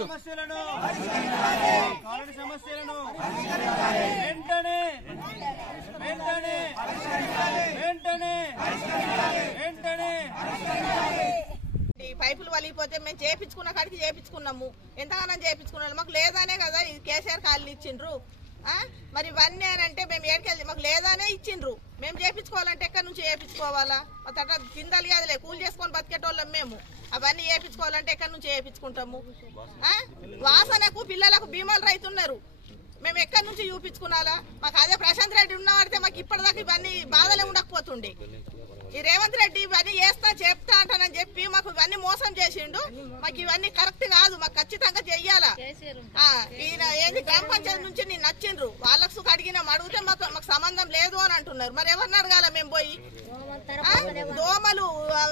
సమస్యలను కాలనీ సమస్యలను వెంటనే వెంటనే వెంటనే వెంటనే పైపులు వలిగిపోతే మేము చేయించుకున్న కాడికి చేయించుకున్నాము. ఎంతగానో చేయించుకున్నాము. మాకు లేదనే కదా ఈ కేసీఆర్ కాలనీ ఇచ్చిండ్రు. మరి ఇవన్నీ అంటే మేము ఏడికెళ్ళి మాకు లేదనే ఇచ్చిండ్రు. మేము చేయించుకోవాలంటే ఎక్కడి నుంచి చేయించుకోవాలా? అట్లా తిందాలి కాదులే, కూలి చేసుకొని బతికేటోళ్ళం మేము. అవన్నీ చేయించుకోవాలంటే ఎక్కడి నుంచి చేయించుకుంటాము? వాసనకు పిల్లలకు బీమాలు రైతున్నారు. మేము ఎక్కడి నుంచి చూపించుకున్నాలా? మాకు అదే ప్రశాంత్ రెడ్డి ఉన్నవాడితే మాకు ఇప్పటిదాకా ఇవన్నీ బాధలే ఉండకపోతుండే. ఈ రేవంత్ రెడ్డి ఇవన్నీ చేస్తా చెప్తా అంటానని చెప్పి మాకు ఇవన్నీ మోసం చేసిండు. మాకు ఇవన్నీ కరెక్ట్ కాదు, మాకు ఖచ్చితంగా చెయ్యాలా. ఈయన ఏంది గ్రామ పంచాయతీ నుంచి నేను నచ్చిండ్రు, వాళ్ళకు సుఖ అడిగినాం. అడిగితే మాకు సంబంధం లేదు అని అంటున్నారు. మరి ఎవరిని అడగాల మేము పోయి? దోమలు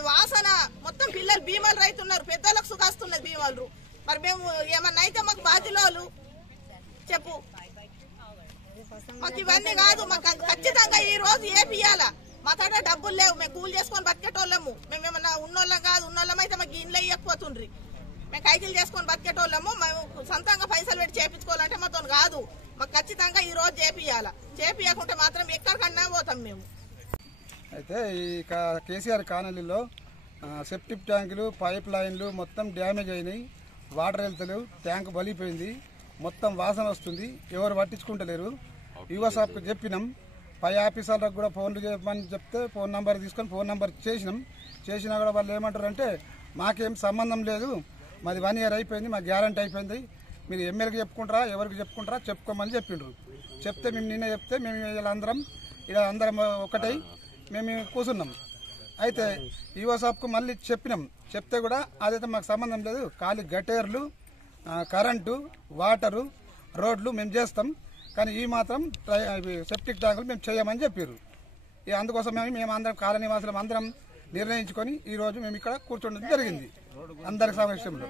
వాసన మొత్తం పిల్లలు బీమాలు రైతున్నారు. పెద్దలకు సుఖ వస్తున్నారు బీమాలు. మరి మేము ఏమన్నా అయితే మాకు బాధ్యులు చెప్పు. మాకు ఇవన్నీ కాదు, మాకు ఖచ్చితంగా ఈ రోజు ఏపియాలా. మా దగ్గర డబ్బులు లేవు, మేము కూలి చేసుకొని బతికేటోళ్ళము. మేము ఏమన్నా ఉన్నోళ్ళం కాదు. ఉన్నోళ్ళం అయితే మాకు ఇంట్లో ఇవ్వకపోతుండ్రి. మేము కైకిలు చేసుకొని బతికేటోళ్ళము. మేము సొంతంగా పైసలు పెట్టి చేయించుకోవాలంటే మాతో కాదు. మాకు ఖచ్చితంగా ఈ రోజు చేపియాలా. చేపియకుంటే మాత్రం ఎక్కడికన్నా పోతాం మేము. అయితే ఈ కేసీఆర్ కాలనీలో సెప్టిక్ ట్యాంకులు, పైప్ లైన్లు మొత్తం డ్యామేజ్ అయినాయి. వాటర్ వెళ్తలు, ట్యాంకు బలిపోయింది. మొత్తం వాసన వస్తుంది. ఎవరు పట్టించుకుంటలేరు. యువసాప్కి చెప్పినాం. పై ఆఫీసర్లకు కూడా ఫోన్లు చేయమని చెప్తే ఫోన్ నెంబర్ తీసుకొని ఫోన్ నెంబర్ చేసినా కూడా వాళ్ళు ఏమంటారంటే మాకేం సంబంధం లేదు, మాది 1 year అయిపోయింది, మాకు గ్యారంటీ అయిపోయింది, మీరు ఎమ్మెల్యేకి చెప్పుకుంటారా ఎవరికి చెప్పుకుంటారా చెప్పుకోమని చెప్పిండ్రు. చెప్తే మేము నిన్న చెప్తే మేము ఇలా అందరం ఒకటై మేము కూర్చున్నాం. అయితే యువసాప్కు మళ్ళీ చెప్తే కూడా అదైతే మాకు సంబంధం లేదు, ఖాళీ గటేర్లు, కరెంటు, వాటరు, రోడ్లు మేము చేస్తాం, కానీ ఈ మాత్రం సెప్టిక్ ట్యాంకులు మేము చేయమని చెప్పారు. అందుకోసం మేము అందరం కాలనీ వాసులం అందరం నిర్ణయించుకొని ఈరోజు మేము ఇక్కడ కూర్చోవడం జరిగింది అందరి సమక్షంలో.